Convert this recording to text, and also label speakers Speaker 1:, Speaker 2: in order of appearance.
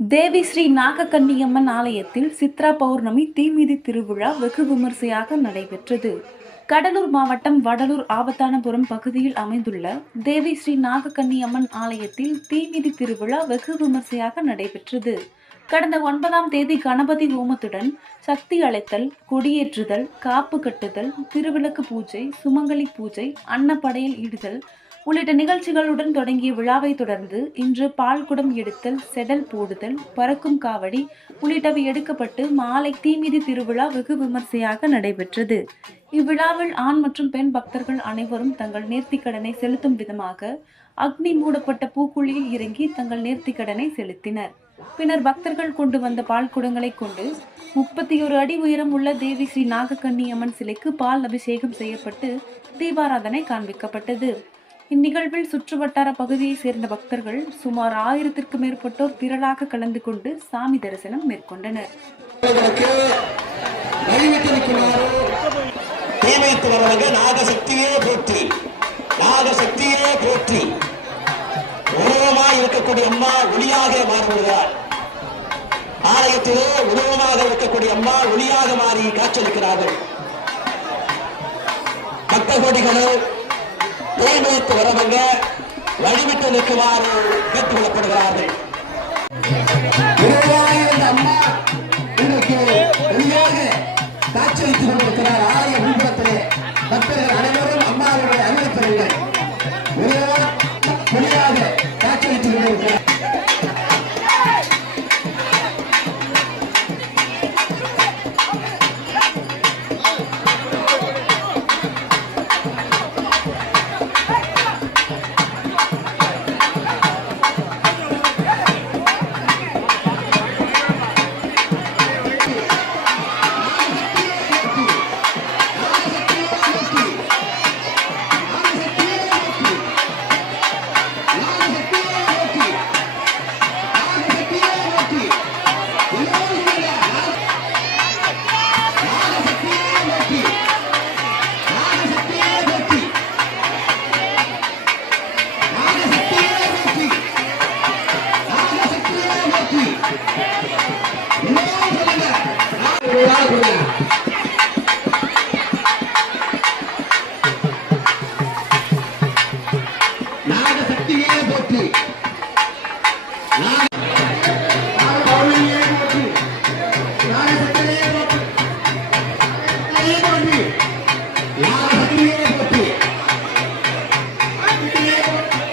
Speaker 1: தேவி ஸ்ரீ நாகக்கன்னியம்மன் ஆலயத்தில் சித்ரா பௌர்ணமி தீமிதி திருவிழா வெகு விமர்சையாக நடைபெற்றது. கடலூர் மாவட்டம் வடலூர் ஆபத்தானபுரம் பகுதியில் அமைந்துள்ள தேவி ஸ்ரீ நாகக்கன்னியம்மன் ஆலயத்தில் தீமிதி திருவிழா வெகு விமர்சையாக நடைபெற்றது. கடந்த ஒன்பதாம் தேதி கணபதி ஹோமத்துடன் சக்தி அழைத்தல் கொடியேற்றுதல் காப்பு கட்டுதல் திருவிளக்கு பூஜை சுமங்கலி பூஜை அன்னப்படையில் இடுதல் உள்ளிட்ட நிகழ்ச்சிகளுடன் தொடங்கிய விழாவை தொடர்ந்து இன்று பால்குடம் எடுத்தல் செடல் போடுதல் பறக்கும் காவடி உள்ளிட்டவை எடுக்கப்பட்டு மாலை தீமிதி திருவிழா வெகு விமர்சையாக நடைபெற்றது. இவ்விழாவில் ஆண் மற்றும் பெண் பக்தர்கள் அனைவரும் தங்கள் நேர்த்திக்கடனை செலுத்தும் விதமாக அக்னி மூடப்பட்ட பூக்குழியில் இறங்கி தங்கள் நேர்த்திக்கடனை செலுத்தினர். பின்னர் பக்தர்கள் கொண்டு வந்த பால் குடங்களை கொண்டு முப்பத்தி ஒரு அடி உயரம் உள்ள தேவி ஸ்ரீ நாகக்கன்னி அம்மன் சிலைக்கு பால் அபிஷேகம் செய்யப்பட்டு தீபாராதனை காண்பிக்கப்பட்டது. இந்நிகழ்வில் சுற்றுவட்டார பகுதியைச் சேர்ந்த பக்தர்கள் சுமார் ஆயிரத்திற்கு மேற்பட்டோர் திரளாக கலந்து கொண்டு சாமி தரிசனம் மேற்கொண்டனர்.
Speaker 2: நாகசக்தியே போற்றி நாகசக்தியே போற்றி. உருவமாய் இருக்கக்கூடிய அம்மா ஒளியாக மாறுகிறார் ஆலயத்திலே உருவமாக இருக்கக்கூடிய அம்மா ஒளியாக மாறி காட்சியளிக்கிறார்கள். பக்த கோல் வைத்து வரவங்க வழிவிட்டு நிற்குமாறு கேட்டுக் கொள்ளப்படுகிறார்கள் அம்மா இன்றைக்கு வெளியாக காட்சி வைத்துக் கொண்டிருக்கிறார் ஆலய முன்பத்திலே பக்தர்கள் அனைவரும் Thank you.